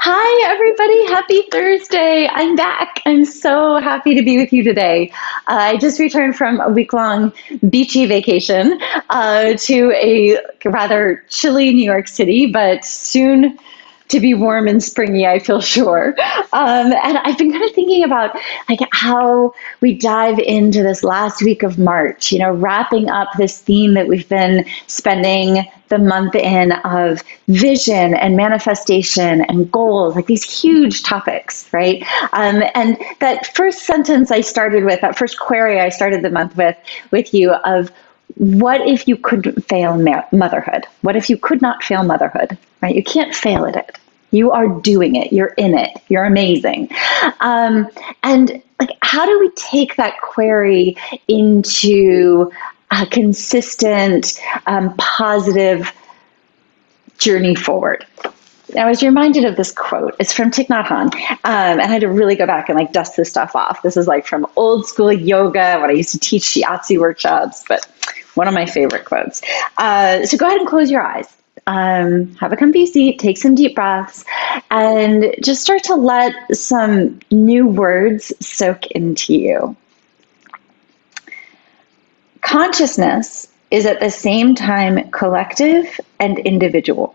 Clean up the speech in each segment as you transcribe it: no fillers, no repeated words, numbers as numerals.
Hi, everybody. Happy Thursday. I'm back. I'm so happy to be with you today. I just returned from a week-long beachy vacation to a rather chilly New York City, but soon to be warm and springy, I feel sure. And I've been kind of thinking about like how we dive into this last week of March, wrapping up this theme that we've been spending the month in of vision and manifestation and goals, like these huge topics, right? And that first sentence I started with, that first query I started the month with you of what if you couldn't fail motherhood? What if you could not fail motherhood, right? You can't fail at it. You are doing it. You're in it. You're amazing. And like, how do we take that query into a consistent, positive journey forward? I was reminded of this quote. It's from Thich Nhat Hanh, and I had to really go back and like dust this stuff off. This is like from old school yoga when I used to teach shiatsu workshops, but one of my favorite quotes. So go ahead and close your eyes. Have a comfy seat, take some deep breaths, and just start to let some new words soak into you. Consciousness is at the same time collective and individual.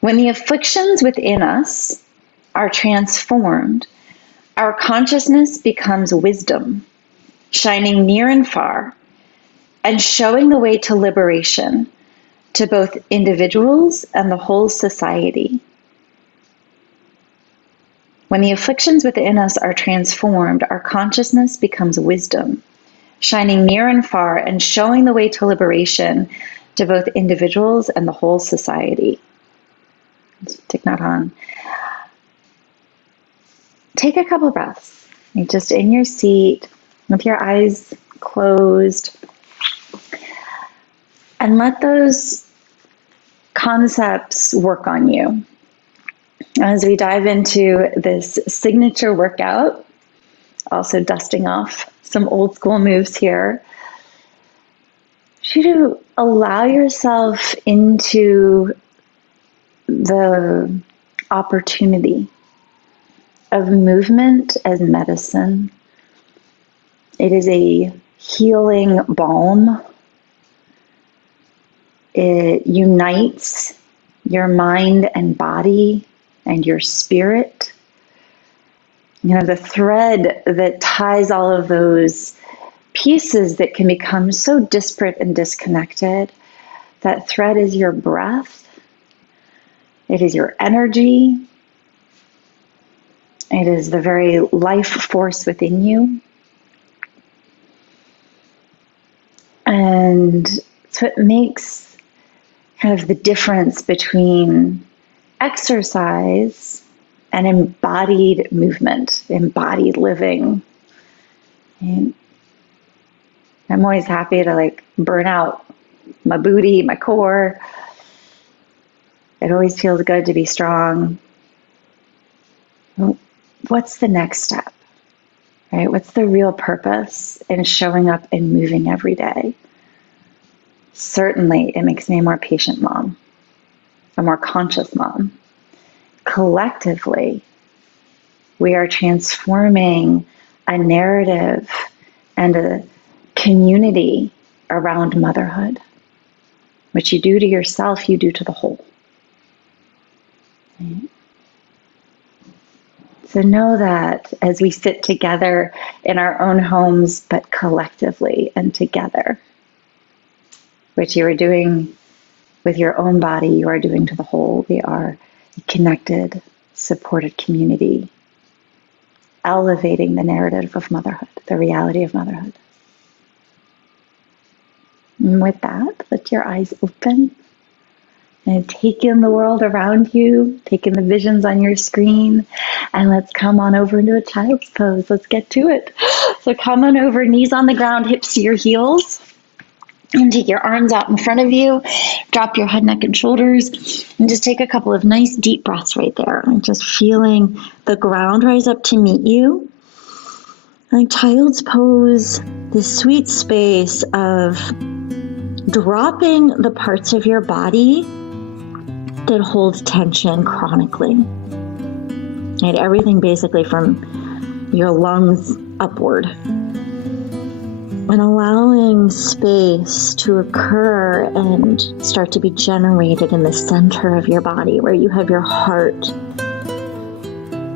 When the afflictions within us are transformed, our consciousness becomes wisdom, shining near and far, and showing the way to liberation to both individuals and the whole society. When the afflictions within us are transformed, our consciousness becomes wisdom, shining near and far, and showing the way to liberation to both individuals and the whole society. Thich Nhat Hanh. Take a couple breaths, just in your seat, with your eyes closed, and let those concepts work on you. As we dive into this signature workout, also dusting off some old school moves here, you to allow yourself into the opportunity of movement as medicine. It is a healing balm. It unites your mind and body and your spirit. The thread that ties all of those pieces that can become so disparate and disconnected, that thread is your breath. It is your energy. It is the very life force within you. And so it makes kind of the difference between exercise and embodied movement, embodied living. And I'm always happy to like burn out my booty, my core. It always feels good to be strong. What's the next step, right? What's the real purpose in showing up and moving every day? Certainly, it makes me a more patient mom, a more conscious mom. Collectively, we are transforming a narrative and a community around motherhood. What you do to yourself, you do to the whole. Right? So know that as we sit together in our own homes, but collectively and together, what you are doing with your own body, you are doing to the whole. We are a connected, supported community, elevating the narrative of motherhood, the reality of motherhood. And with that, let your eyes open and take in the world around you, take in the visions on your screen, and let's come on over into a child's pose. Let's get to it. So come on over, knees on the ground, hips to your heels. And take your arms out in front of you, drop your head, neck, and shoulders, and just take a couple of nice deep breaths right there. And just feeling the ground rise up to meet you. Like child's pose, this sweet space of dropping the parts of your body that hold tension chronically. right? Everything basically from your lungs upward. And allowing space to occur and start to be generated in the center of your body, where you have your heart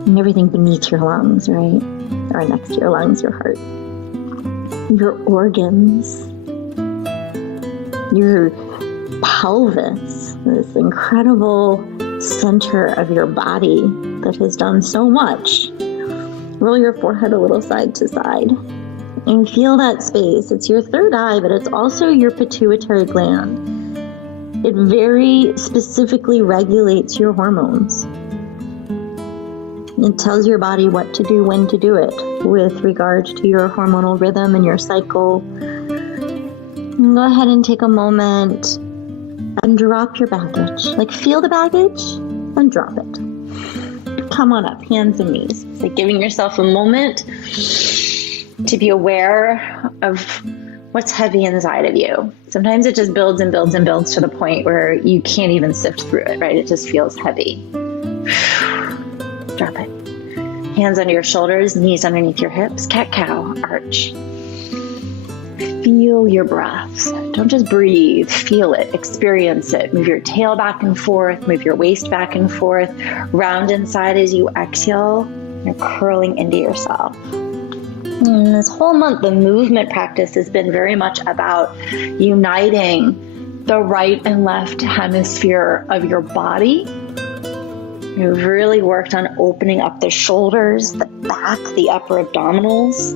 and everything beneath your lungs, right? Or next to your lungs, your heart. Your organs, your pelvis, this incredible center of your body that has done so much. Roll your forehead a little side to side and feel that space. It's your third eye, but it's also your pituitary gland. It very specifically regulates your hormones. It tells your body what to do, when to do it, with regard to your hormonal rhythm and your cycle. And go ahead and take a moment and drop your baggage. Like, feel the baggage and drop it. Come on up, hands and knees. It's like giving yourself a moment to be aware of what's heavy inside of you. Sometimes it just builds and builds and builds to the point where you can't even sift through it, right? It just feels heavy. Drop it. Hands under your shoulders, knees underneath your hips. Cat-cow, arch. Feel your breaths. Don't just breathe. Feel it. Experience it. Move your tail back and forth. Move your waist back and forth. Round inside as you exhale. You're curling into yourself. And this whole month, the movement practice has been very much about uniting the right and left hemisphere of your body. We've really worked on opening up the shoulders, the back, the upper abdominals,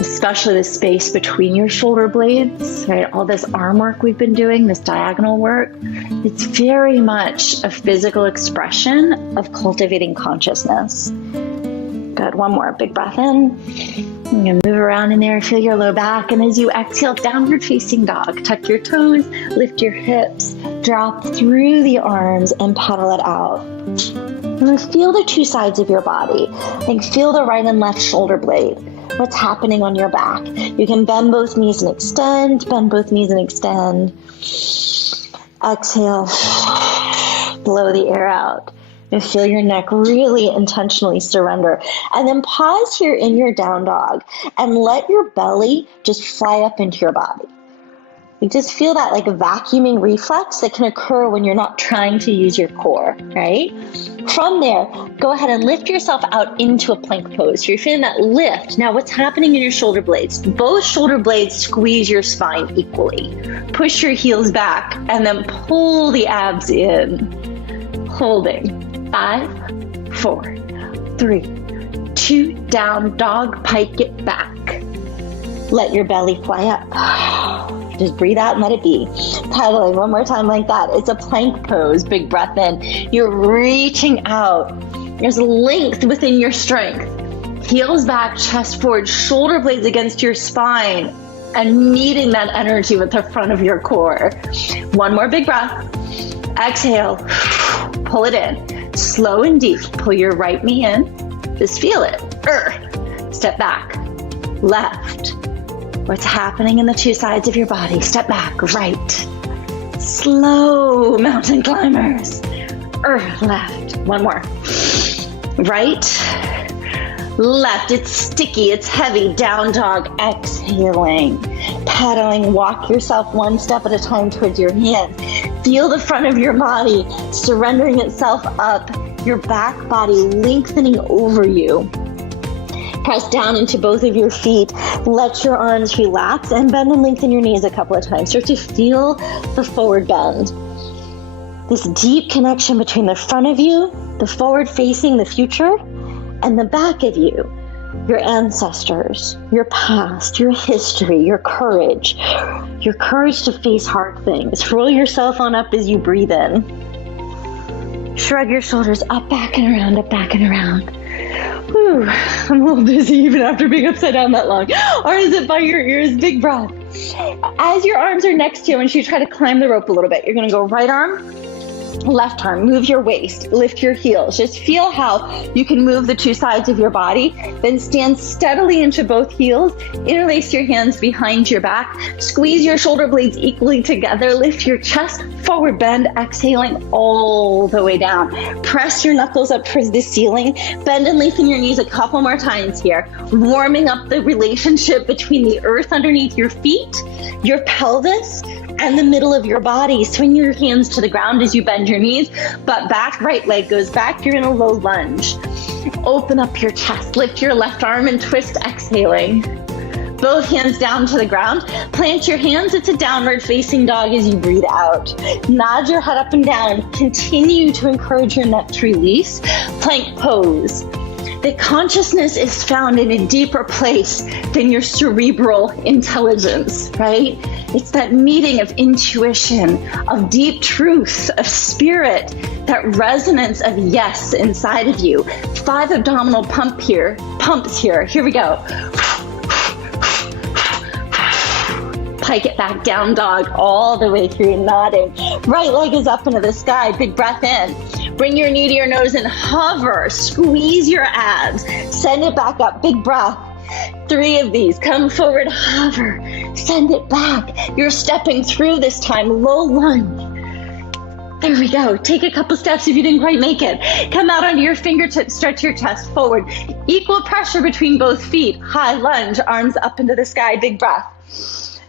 especially the space between your shoulder blades, right? All this arm work we've been doing, this diagonal work, it's very much a physical expression of cultivating consciousness. Good, one more, big breath in. You're gonna move around in there, feel your low back, and as you exhale, downward facing dog. Tuck your toes, lift your hips, drop through the arms and pedal it out. And then feel the two sides of your body. Like, feel the right and left shoulder blade. What's happening on your back? You can bend both knees and extend, bend both knees and extend. Exhale, blow the air out. And feel your neck really intentionally surrender. And then pause here in your down dog and let your belly just fly up into your body. You just feel that like a vacuuming reflex that can occur when you're not trying to use your core, right? From there, go ahead and lift yourself out into a plank pose. So you're feeling that lift. Now what's happening in your shoulder blades? Both shoulder blades squeeze your spine equally. Push your heels back and then pull the abs in. Holding. 5, 4, 3, 2, down dog, pike it back. Let your belly fly up. Just breathe out and let it be. Pedaling one more time like that. It's a plank pose. Big breath in. You're reaching out. There's length within your strength. Heels back, chest forward, shoulder blades against your spine, and meeting that energy with the front of your core. One more big breath. Exhale. Pull it in. Slow and deep. Pull your right knee in. Just feel it. Step back. Left. What's happening in the two sides of your body? Step back. Right. Slow mountain climbers. Left. One more. Right. Left. It's sticky. It's heavy. Down dog. Exhaling. Pedaling. Walk yourself one step at a time towards your hands. Feel the front of your body surrendering itself up, your back body lengthening over you. Press down into both of your feet. Let your arms relax and bend and lengthen your knees a couple of times. Start to feel the forward bend. This deep connection between the front of you, the forward facing, the future, and the back of you, your ancestors, your past, your history, your courage to face hard things. Roll yourself on up as you breathe in. Shrug your shoulders up, back and around, up, back and around. Whew, I'm a little dizzy even after being upside down that long. Or is it by your ears? Big breath. As your arms are next to you, I want you to try to climb the rope a little bit. You're going to go right arm, Left arm, move your waist, lift your heels. Just feel how you can move the two sides of your body. Then stand steadily into both heels. Interlace your hands behind your back. Squeeze your shoulder blades equally together. Lift your chest, forward bend, exhaling all the way down. Press your knuckles up towards the ceiling. Bend and lengthen your knees a couple more times here. Warming up the relationship between the earth underneath your feet, your pelvis, and the middle of your body. Swing your hands to the ground as you bend your knees, butt back, right leg goes back. You're in a low lunge. Open up your chest, lift your left arm and twist, exhaling. Both hands down to the ground. Plant your hands. It's a downward facing dog as you breathe out. Nod your head up and down. Continue to encourage your neck to release. Plank pose. That consciousness is found in a deeper place than your cerebral intelligence, right? It's that meeting of intuition, of deep truth, of spirit, that resonance of yes inside of you. 5 abdominal pumps here. Here we go. Pike it back, down dog, all the way through, nodding. Right leg is up into the sky, big breath in. Bring your knee to your nose and hover. Squeeze your abs. Send it back up, big breath. 3 of these, come forward, hover. Send it back. You're stepping through this time, low lunge. There we go. Take a couple steps if you didn't quite make it. Come out onto your fingertips, stretch your chest forward. Equal pressure between both feet. High lunge, arms up into the sky, big breath.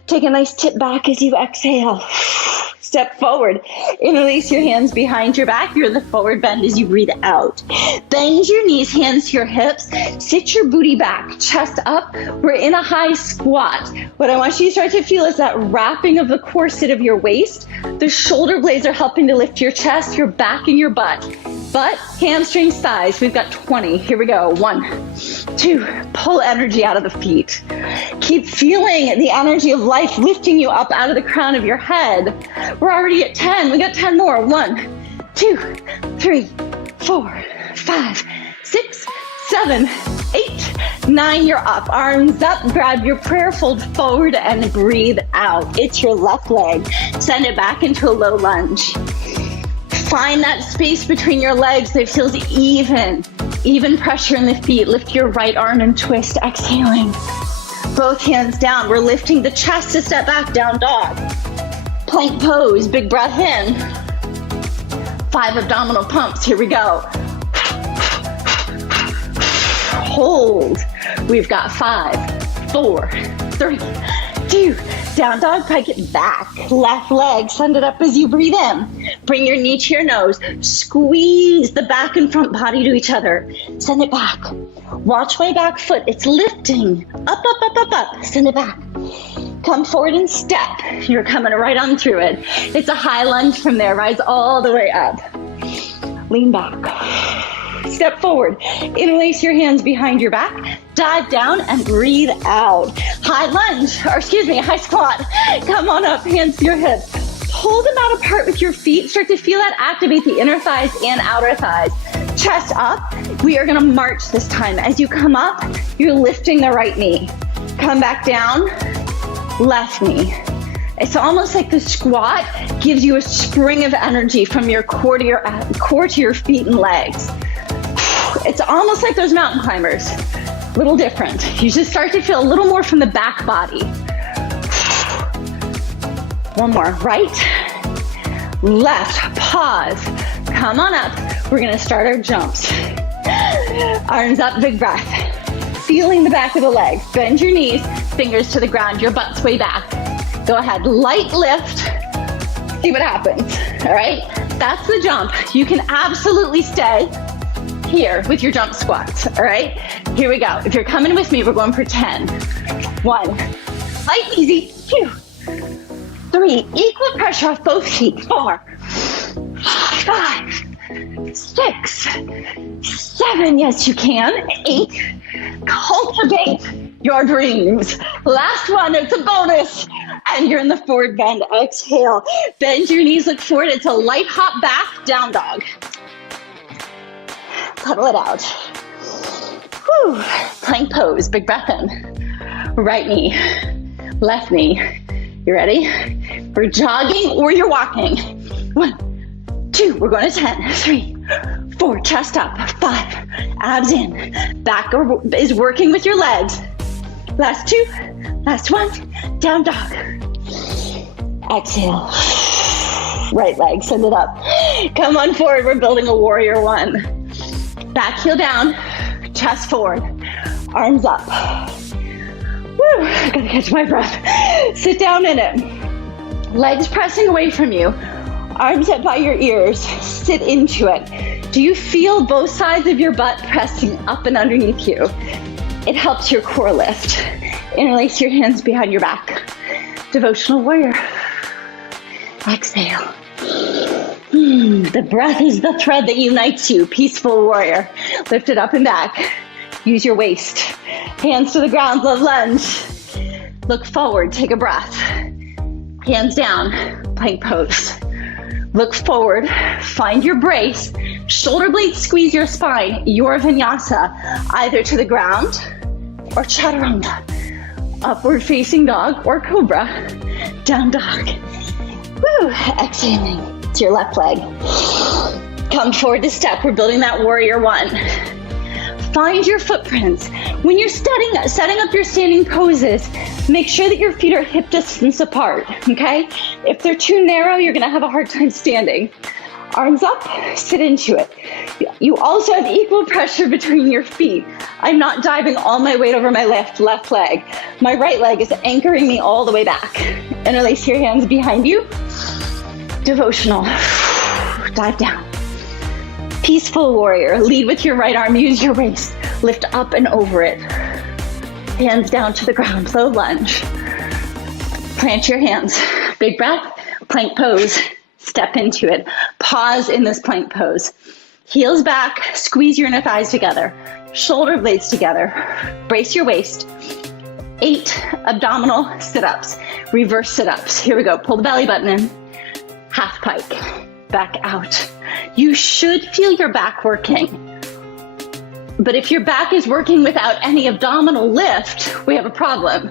Take a nice tip back as you exhale. Step forward. Interlace your hands behind your back. You're in the forward bend as you breathe out. Bend your knees, hands to your hips. Sit your booty back, chest up. We're in a high squat. What I want you to start to feel is that wrapping of the corset of your waist. The shoulder blades are helping to lift your chest, your back, and your butt. Butt, hamstrings, thighs. We've got 20. Here we go. 1, 2. Pull energy out of the feet. Keep feeling the energy of life lifting you up out of the crown of your head. We're already at 10. We got 10 more. 1, 2, 3, 4, 5, 6, 7, 8, 9. You're up. Arms up. Grab your prayer, fold forward, and breathe out. It's your left leg. Send it back into a low lunge. Find that space between your legs that feels even pressure in the feet. Lift your right arm and twist, exhaling. Both hands down. We're lifting the chest to step back, down dog. Plank pose, big breath in. 5 abdominal pumps, here we go. Hold. We've got 5, 4, 3, 2. Down dog, pike it back. Left leg, send it up as you breathe in. Bring your knee to your nose. Squeeze the back and front body to each other. Send it back. Watch my back foot. It's lifting. Up, up, up, up, up. Send it back. Come forward and step. You're coming right on through it. It's a high lunge from there. Rise all the way up. Lean back. Step forward. Interlace your hands behind your back. Dive down and breathe out. High lunge, high squat. Come on up, hands to your hips. Pull them out apart with your feet. Start to feel that activate the inner thighs and outer thighs. Chest up. We are gonna march this time. As you come up, you're lifting the right knee. Come back down, left knee. It's almost like the squat gives you a spring of energy from your core to your feet and legs. It's almost like those mountain climbers. A little different. You just start to feel a little more from the back body. One more. Right, left, pause. Come on up. We're gonna start our jumps. Arms up, big breath. Feeling the back of the legs. Bend your knees, fingers to the ground, your butt's way back. Go ahead, light lift. See what happens, all right? That's the jump. You can absolutely stay here with your jump squats, all right? Here we go. If you're coming with me, we're going for 10. 1, light, easy, 2, 3, equal pressure off both feet. 4, 5, 6, 7, yes you can. 8, cultivate your dreams. Last one, it's a bonus. And you're in the forward bend, exhale. Bend your knees, look forward. It's a light hop back, down dog. Pedal it out. Whew. Plank pose, big breath in. Right knee, left knee. You ready? We're jogging or you're walking. 1, 2, 2, we're going to 10, 3, 4, chest up, 5, abs in, back is working with your legs. Last 2, last 1, down dog. Exhale. Right leg, send it up. Come on forward, we're building a warrior 1. Back heel down, chest forward, arms up. Woo, I gotta catch my breath. Sit down in it. Legs pressing away from you, arms up by your ears, sit into it. Do you feel both sides of your butt pressing up and underneath you? It helps your core lift. Interlace your hands behind your back. Devotional warrior. Exhale. The breath is the thread that unites you. Peaceful warrior. Lift it up and back. Use your waist. Hands to the ground, love lunge. Look forward, take a breath. Hands down, plank pose. Look forward, find your brace. Shoulder blades squeeze your spine. Your vinyasa, either to the ground or chaturanga. Upward facing dog or cobra. Down dog. Woo, exhaling. It's your left leg. Come forward to step. We're building that warrior 1. Find your footprints. When you're setting up your standing poses, make sure that your feet are hip distance apart, okay? If they're too narrow, you're gonna have a hard time standing. Arms up, sit into it. You also have equal pressure between your feet. I'm not diving all my weight over my left leg. My right leg is anchoring me all the way back. Interlace your hands behind you. Devotional. Dive down. Peaceful warrior. Lead with your right arm. Use your waist. Lift up and over it. Hands down to the ground. Low lunge. Plant your hands. Big breath. Plank pose. Step into it. Pause in this plank pose. Heels back. Squeeze your inner thighs together. Shoulder blades together. Brace your waist. 8 abdominal sit-ups. Reverse sit-ups. Here we go. Pull the belly button in. Half pike. Back out. You should feel your back working. But if your back is working without any abdominal lift, we have a problem.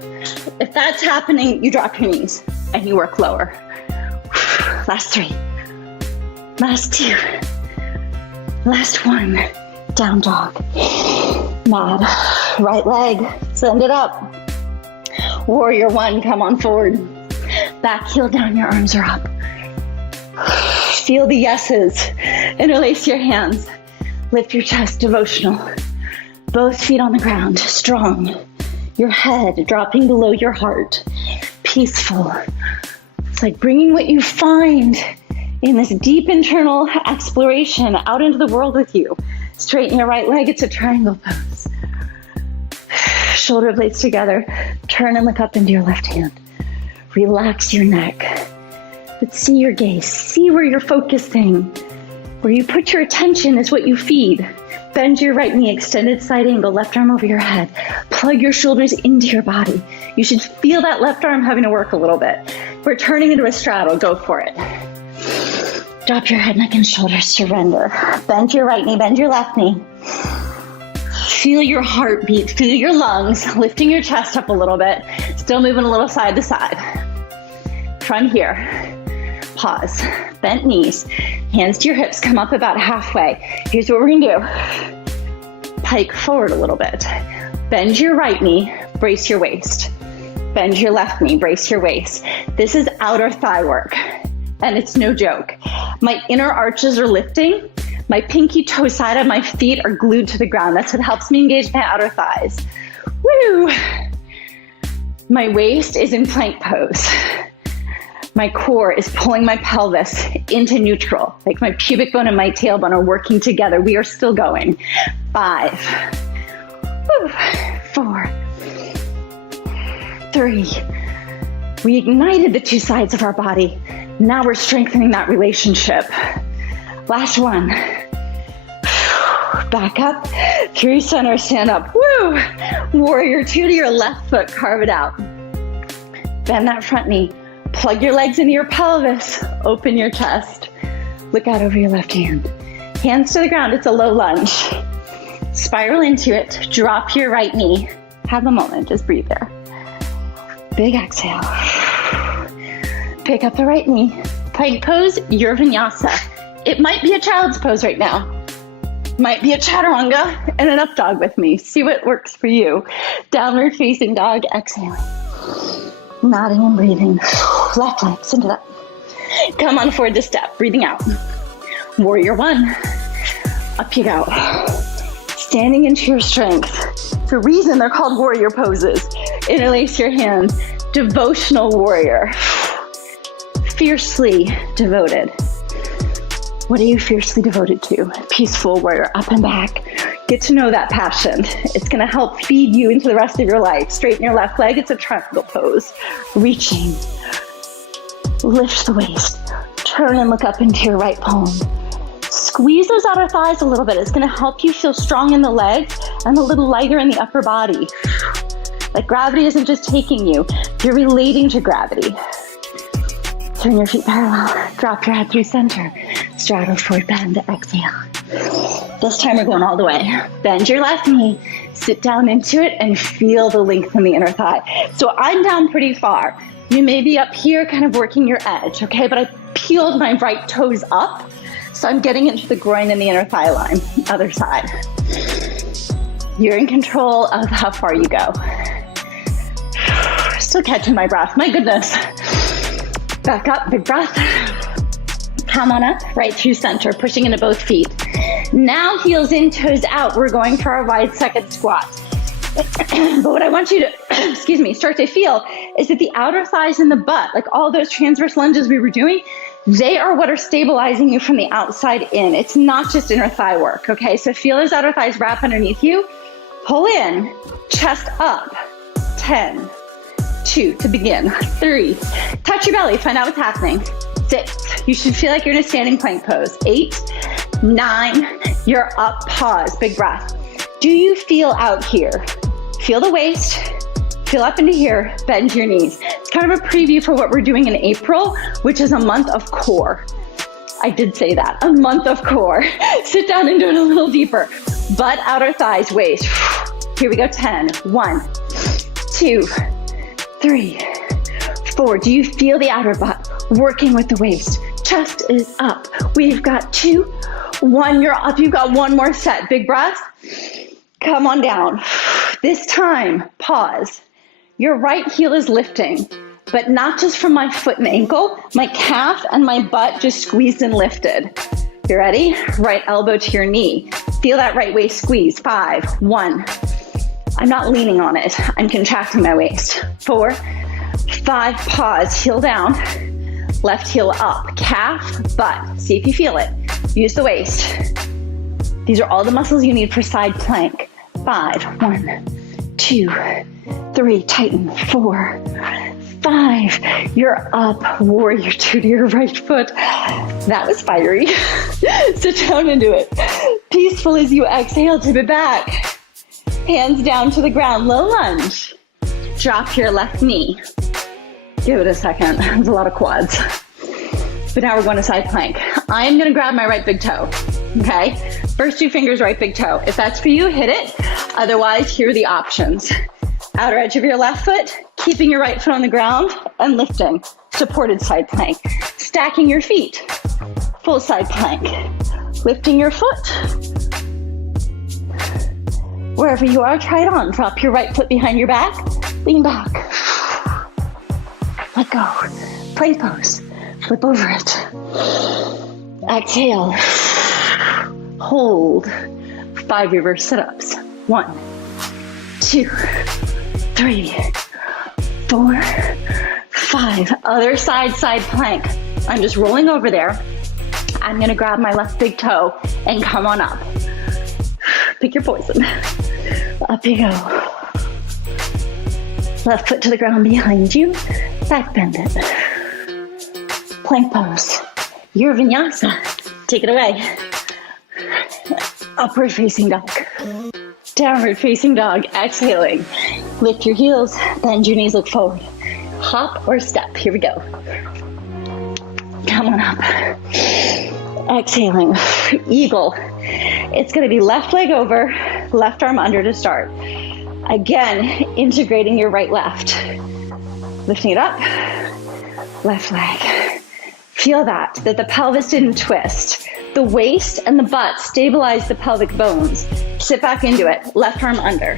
If that's happening, you drop your knees and you work lower. Last 3. Last 2. Last 1. Down dog. Mad. Right leg. Send it up. Warrior 1, come on forward. Back heel down, your arms are up. Feel the yeses. Interlace your hands. Lift your chest, devotional. Both feet on the ground, strong. Your head dropping below your heart. Peaceful. It's like bringing what you find in this deep internal exploration out into the world with you. Straighten your right leg, it's a triangle pose. Shoulder blades together. Turn and look up into your left hand. Relax your neck. But see your gaze, see where you're focusing. Where you put your attention is what you feed. Bend your right knee, extended side angle, left arm over your head. Plug your shoulders into your body. You should feel that left arm having to work a little bit. We're turning into a straddle, go for it. Drop your head, neck, and shoulders, surrender. Bend your right knee, bend your left knee. Feel your heartbeat, feel your lungs, lifting your chest up a little bit. Still moving a little side to side. From here. Pause, bent knees, hands to your hips, come up about halfway. Here's what we're gonna do. Pike forward a little bit. Bend your right knee, brace your waist. Bend your left knee, brace your waist. This is outer thigh work, and it's no joke. My inner arches are lifting. My pinky toe side of my feet are glued to the ground. That's what helps me engage my outer thighs. Woo! My waist is in plank pose. My core is pulling my pelvis into neutral. Like my pubic bone and my tailbone are working together. We are still going. 5, 4, 3. We ignited the 2 sides of our body. Now we're strengthening that relationship. Last 1. Back up, through center, stand up. Woo! Warrior 2 to your left foot, carve it out. Bend that front knee. Plug your legs into your pelvis. Open your chest. Look out over your left hand. Hands to the ground. It's a low lunge. Spiral into it. Drop your right knee. Have a moment. Just breathe there. Big exhale. Pick up the right knee. Plank pose, your vinyasa. It might be a child's pose right now. Might be a chaturanga and an up dog with me. See what works for you. Downward facing dog, exhaling. Nodding and breathing. Left leg, into that. Come on forward to step, breathing out. Warrior one. Up you go. Standing into your strength. The reason they're called warrior poses. Interlace your hands. Devotional warrior. Fiercely devoted. What are you fiercely devoted to? Peaceful warrior, up and back. Get to know that passion. It's gonna help feed you into the rest of your life. Straighten your left leg, it's a triangle pose. Reaching, lift the waist. Turn and look up into your right palm. Squeeze those outer thighs a little bit. It's gonna help you feel strong in the legs and a little lighter in the upper body. Like gravity isn't just taking you, you're relating to gravity. Turn your feet parallel, drop your head through center. Straddle forward bend, exhale. This time we're going all the way. Bend your left knee, sit down into it and feel the length in the inner thigh. So I'm down pretty far. You may be up here kind of working your edge, okay? But I peeled my right toes up, so I'm getting into the groin and the inner thigh line. Other side. You're in control of how far you go. Still catching my breath, my goodness. Back up, big breath. Come on up, right through center, pushing into both feet. Now heels in, toes out. We're going for our wide second squat. But what I want you to, start to feel is that the outer thighs and the butt, like all those transverse lunges we were doing, they are what are stabilizing you from the outside in. It's not just inner thigh work, okay? So feel those outer thighs wrap underneath you. Pull in, chest up. 10, 2, to begin. 3, touch your belly, find out what's happening. 6, you should feel like you're in a standing plank pose. 8, 9, you're up, pause, big breath. Do you feel out here? Feel the waist, feel up into here, bend your knees. It's kind of a preview for what we're doing in April, which is a month of core. I did say that, a month of core. Sit down and do it a little deeper. Butt, outer thighs, waist. Here we go, 10, 1, 2, 3, 4. Do you feel the outer butt working with the waist? Chest is up. We've got 2, 1, you're up. You've got one more set. Big breath. Come on down. This time, pause. Your right heel is lifting, but not just from my foot and ankle, my calf and my butt just squeezed and lifted. You ready? Right elbow to your knee. Feel that right waist squeeze. 5, 1. I'm not leaning on it. I'm contracting my waist. 4, 5, pause, heel down. Left heel up, calf, butt. See if you feel it. Use the waist. These are all the muscles you need for side plank. 5, 1, 2, 3, tighten. 4, 5, you're up. Warrior 2 to your right foot. That was fiery. Sit down and do it. Peaceful as you exhale, tip it back. Hands down to the ground, low lunge. Drop your left knee. Give it a second, there's a lot of quads. But now we're going to side plank. I'm gonna grab my right big toe, okay? First 2 fingers, right big toe. If that's for you, hit it. Otherwise, here are the options. Outer edge of your left foot, keeping your right foot on the ground and lifting. Supported side plank. Stacking your feet, full side plank. Lifting your foot. Wherever you are, try it on. Drop your right foot behind your back, lean back. Let go. Plank pose. Flip over it. Exhale. Hold. 5 reverse sit-ups. 1, 2, 3, 4, 5. Other side, side plank. I'm just rolling over there. I'm gonna grab my left big toe and come on up. Pick your poison. Up you go. Left foot to the ground behind you. Back bend it. Plank pose. Your vinyasa. Take it away. Upward facing dog. Downward facing dog. Exhaling. Lift your heels. Bend your knees. Look forward. Hop or step. Here we go. Come on up. Exhaling. Eagle. It's going to be left leg over, left arm under to start. Again, integrating your right left. Lifting it up. Left leg. Feel that the pelvis didn't twist. The waist and the butt stabilize the pelvic bones. Sit back into it, left arm under.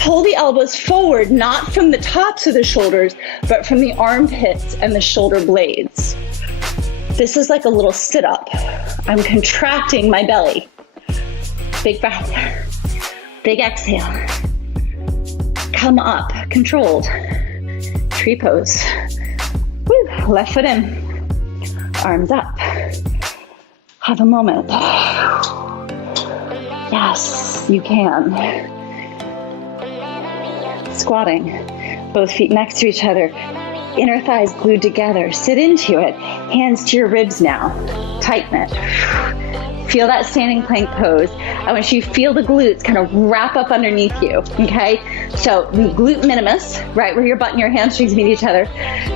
Pull the elbows forward, not from the tops of the shoulders, but from the armpits and the shoulder blades. This is like a little sit-up. I'm contracting my belly. Big breath, big exhale. Come up, controlled. Tree pose. Woo. Left foot in. Arms up. Have a moment. Yes, you can. Squatting. Both feet next to each other. Inner thighs glued together. Sit into it. Hands to your ribs now. Tighten it. Feel that standing plank pose. I want you to feel the glutes kind of wrap up underneath you, okay? So glute minimus, right where your butt and your hamstrings meet each other.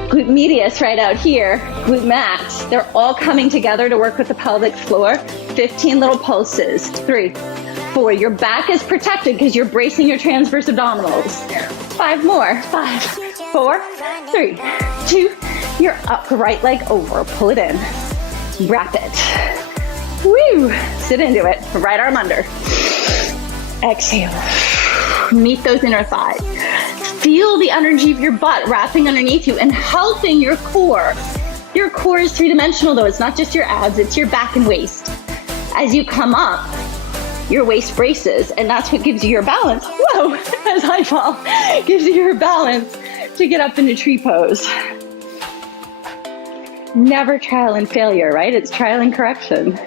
Glute medius right out here. Glute max. They're all coming together to work with the pelvic floor. 15 little pulses. 3, 4. Your back is protected because you're bracing your transverse abdominals. 5 more. 5, 4, 3, 2. You're up, right leg over. Pull it in. Wrap it. Woo! Sit into it. Right arm under. Exhale. Meet those inner thighs. Feel the energy of your butt wrapping underneath you and helping your core. Your core is three-dimensional though. It's not just your abs, it's your back and waist. As you come up, your waist braces, and that's what gives you your balance. Whoa! As I fall, gives you your balance to get up into tree pose. Never trial and failure, right? It's trial and correction.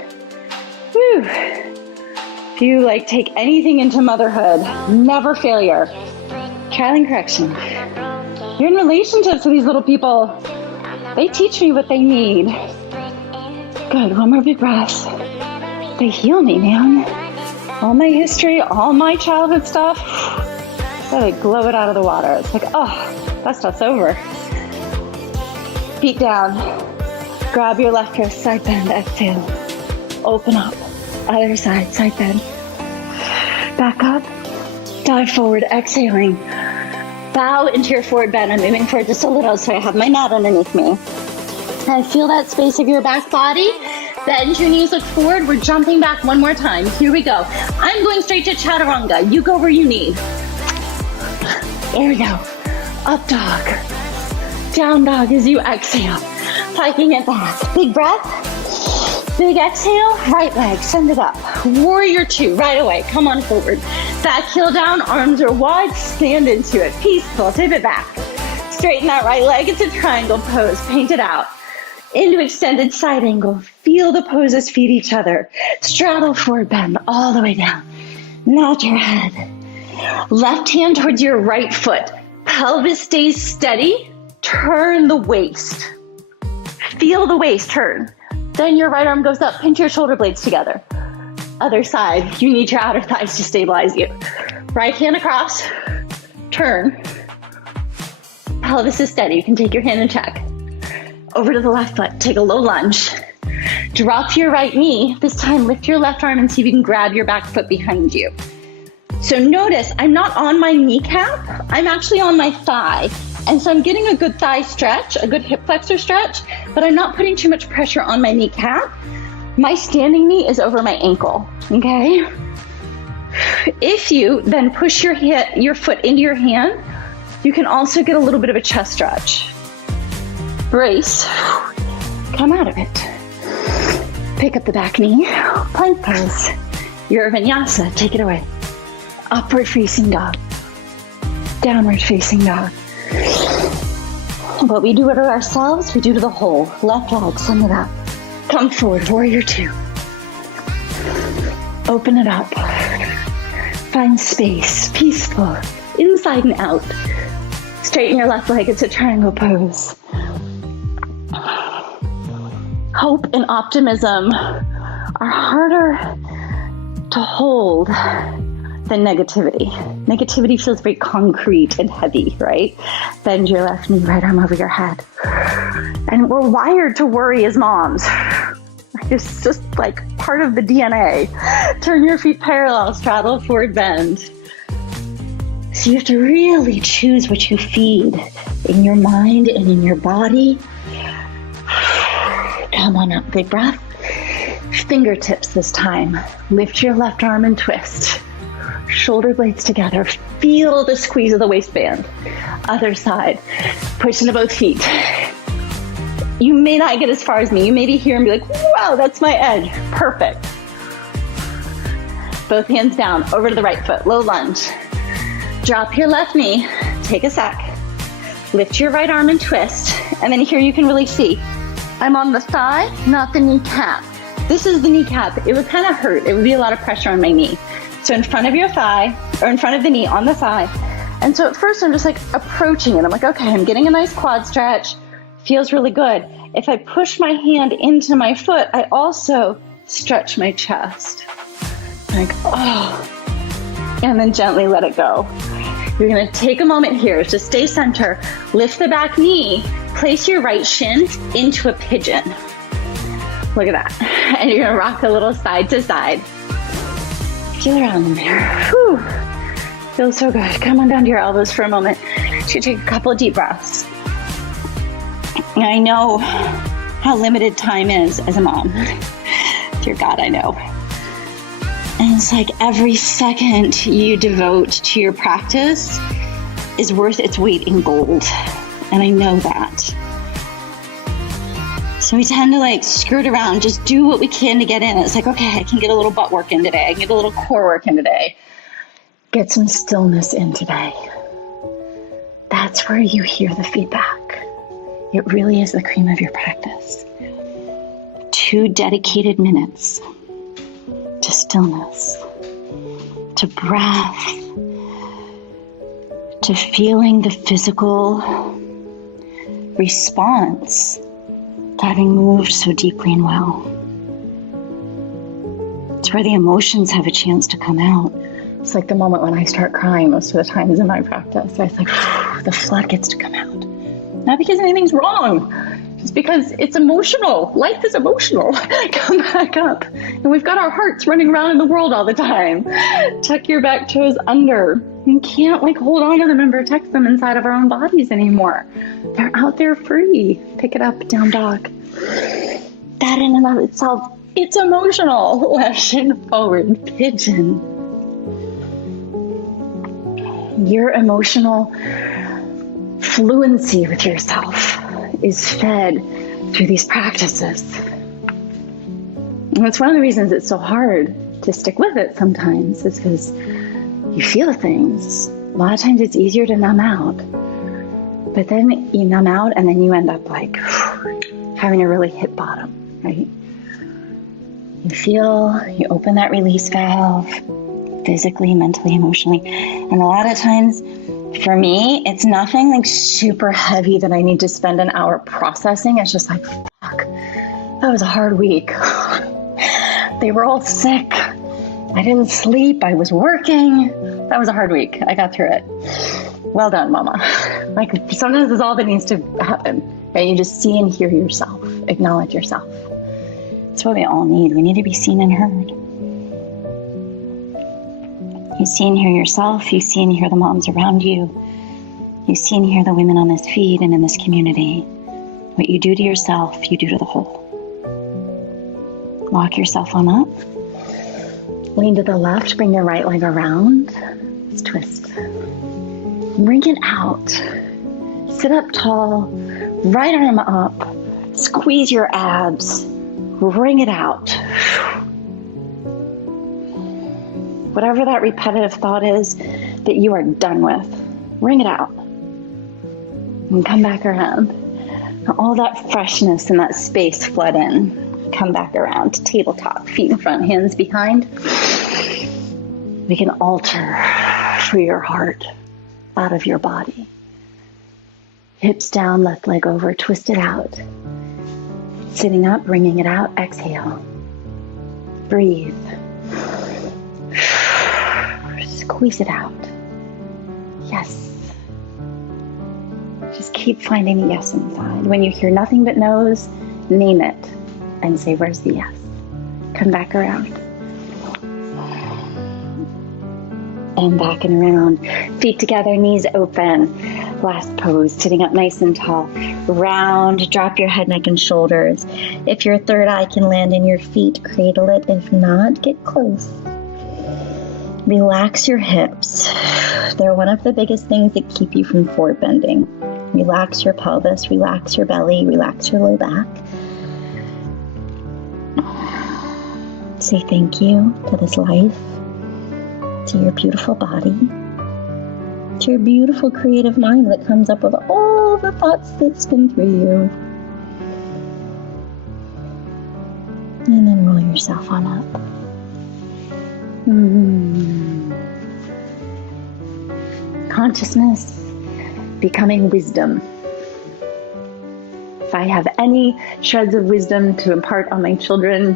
Whew. If you take anything into motherhood, never failure. Trial and correction. You're in relationships with these little people. They teach me what they need. Good, one more big breath. They heal me, man. All my history, all my childhood stuff, they glow it out of the water. It's like, oh, that stuff's over. Feet down. Grab your left wrist, side bend, exhale. Open up. Other side, side bend. Back up. Dive forward, exhaling. Bow into your forward bend. I'm moving forward just a little so I have my mat underneath me. And feel that space of your back body. Bend your knees, look forward. We're jumping back one more time. Here we go. I'm going straight to chaturanga. You go where you need. There we go. Up dog. Down dog as you exhale. Hiking it back. Big breath. Big exhale. Right leg. Send it up. Warrior 2. Right away. Come on forward. Back heel down. Arms are wide. Stand into it. Peaceful. Tip it back. Straighten that right leg. It's a triangle pose. Paint it out. Into extended side angle. Feel the poses feed each other. Straddle forward bend all the way down. Nod your head. Left hand towards your right foot. Pelvis stays steady. Turn the waist. Feel the waist turn. Then your right arm goes up. Pinch your shoulder blades together. Other side. You need your outer thighs to stabilize you. Right hand across. Turn. Pelvis is steady. You can take your hand and check. Over to the left foot. Take a low lunge. Drop your right knee. This time lift your left arm and see if you can grab your back foot behind you. So notice I'm not on my kneecap. I'm actually on my thigh. And so I'm getting a good thigh stretch, a good hip flexor stretch, but I'm not putting too much pressure on my kneecap. My standing knee is over my ankle, okay? If you then push your foot into your hand, you can also get a little bit of a chest stretch. Brace, come out of it. Pick up the back knee, plank pose. Your vinyasa, take it away. Upward facing dog, downward facing dog. What we do to ourselves, we do to the whole. Left leg, send it up. Come forward, warrior 2. Open it up. Find space, peaceful, inside and out. Straighten your left leg, it's a triangle pose. Hope and optimism are harder to hold than negativity. Negativity feels very concrete and heavy, right? Bend your left knee, right arm over your head. And we're wired to worry as moms. It's just like part of the DNA. Turn your feet parallel, straddle forward bend. So you have to really choose what you feed in your mind and in your body. Come on up, big breath. Fingertips this time. Lift your left arm and twist. Shoulder blades together. Feel the squeeze of the waistband. Other side. Push into both feet. You may not get as far as me. You may be here and be like, wow, that's my edge. Perfect. Both hands down, over to the right foot, low lunge. Drop your left knee, take a sec. Lift your right arm and twist. And then here you can really see, I'm on the thigh, not the kneecap. This is the kneecap. It would kind of hurt. It would be a lot of pressure on my knee. So in front of your thigh, or in front of the knee on the thigh. And so at first I'm just like approaching it. I'm like, okay, I'm getting a nice quad stretch. Feels really good. If I push my hand into my foot, I also stretch my chest. Like, oh, and then gently let it go. You're gonna take a moment here to stay center, lift the back knee, place your right shin into a pigeon. Look at that. And you're gonna rock a little side to side. Feel around in there. Whew. Feels so good. Come on down to your elbows for a moment. You take a couple of deep breaths. I know how limited time is as a mom. Dear God, I know. And it's like every second you devote to your practice is worth its weight in gold. And I know that. So we tend to like skirt around, just do what we can to get in. It's like, okay, I can get a little butt work in today. I can get a little core work in today. Get some stillness in today. That's where you hear the feedback. It really is the cream of your practice. 2 dedicated minutes to stillness, to breath, to feeling the physical response to having moved so deeply and well. It's where the emotions have a chance to come out. It's like the moment when I start crying most of the times in my practice. It's like the flood gets to come out. Not because anything's wrong, just because it's emotional. Life is emotional. Come back up. And we've got our hearts running around in the world all the time. Tuck your back toes under. You can't like hold on to them and protect them inside of our own bodies anymore. They're out there free. Pick it up, down dog. That in and of itself, it's emotional. Left shin forward, pigeon. Your emotional fluency with yourself is fed through these practices. And that's one of the reasons it's so hard to stick with it sometimes, is because you feel things. A lot of times it's easier to numb out. But then you numb out and then you end up like having to really hit bottom, right? You feel, you open that release valve physically, mentally, emotionally. And a lot of times, for me, it's nothing like super heavy that I need to spend an hour processing. It's just like, fuck, that was a hard week. They were all sick. I didn't sleep. I was working. That was a hard week. I got through it. Well done, mama. Like sometimes that's all that needs to happen. Right? You just see and hear yourself. Acknowledge yourself. That's what we all need. We need to be seen and heard. You see and hear yourself. You see and hear the moms around you. You see and hear the women on this feed and in this community. What you do to yourself, you do to the whole. Walk yourself on up. Lean to the left. Bring your right leg around. Let's twist. Bring it out. Sit up tall. Right arm up. Squeeze your abs. Bring it out. Whatever that repetitive thought is that you are done with, wring it out and come back around. All that freshness and that space flood in. Come back around to tabletop, feet in front, hands behind. We can alter for your heart out of your body. Hips down, left leg over, twist it out. Sitting up, bringing it out, exhale. Breathe. Squeeze it out. Yes. Just keep finding the yes inside. When you hear nothing but no's, name it and say, where's the yes? Come back around. And back and around. Feet together, knees open. Last pose, sitting up nice and tall. Round, drop your head, neck, and shoulders. If your third eye can land in your feet, cradle it. If not, get close. Relax your hips. They're one of the biggest things that keep you from forward bending. Relax your pelvis, relax your belly, relax your low back. Say thank you to this life, to your beautiful body, to your beautiful creative mind that comes up with all the thoughts that spin through you. And then roll yourself on up. Consciousness becoming wisdom. If I have any shreds of wisdom to impart on my children,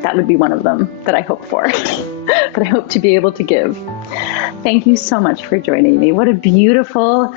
that would be one of them that I hope for, that I hope to be able to give. Thank you so much for joining me. What a beautiful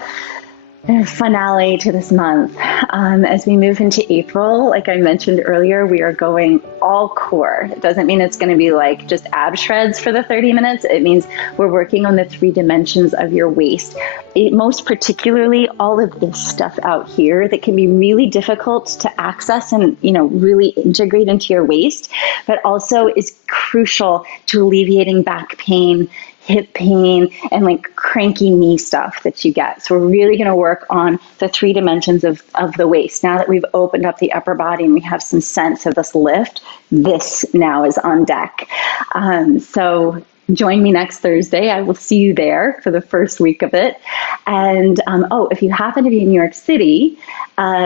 finale to this month. As we move into April, like I mentioned earlier, we are going all core. It doesn't mean it's going to be like just ab shreds for the 30 minutes. It means we're working on the 3 dimensions of your waist. Most particularly all of this stuff out here that can be really difficult to access and, really integrate into your waist, but also is crucial to alleviating back pain, hip pain, and like cranky knee stuff that you get. So we're really going to work on the 3 dimensions of the waist. Now that we've opened up the upper body and we have some sense of this lift, this now is on deck. So join me next Thursday. I will see you there for the first week of it. And if you happen to be in New York City,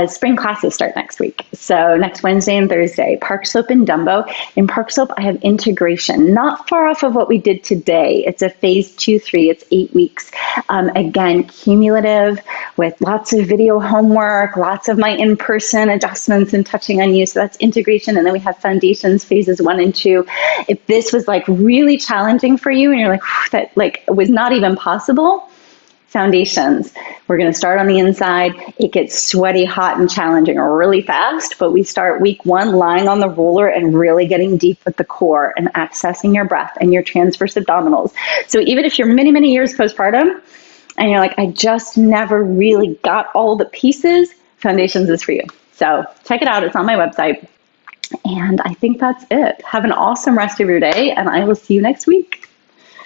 spring classes start next week. So next Wednesday and Thursday, Park Slope and Dumbo. In Park Slope, I have integration, not far off of what we did today. It's a phase 2-3. It's 8 weeks. Again, cumulative with lots of video homework, lots of my in-person adjustments and touching on you. So that's integration. And then we have foundations, phases 1 and 2. If this was like really challenging for you and you're like, that like was not even possible, foundations. We're going to start on the inside. It gets sweaty, hot, and challenging really fast, but we start week 1 lying on the roller and really getting deep with the core and accessing your breath and your transverse abdominals. So even if you're many, many years postpartum and you're like, I just never really got all the pieces, foundations is for you. So check it out. It's on my website. And I think that's it. Have an awesome rest of your day, and I will see you next week.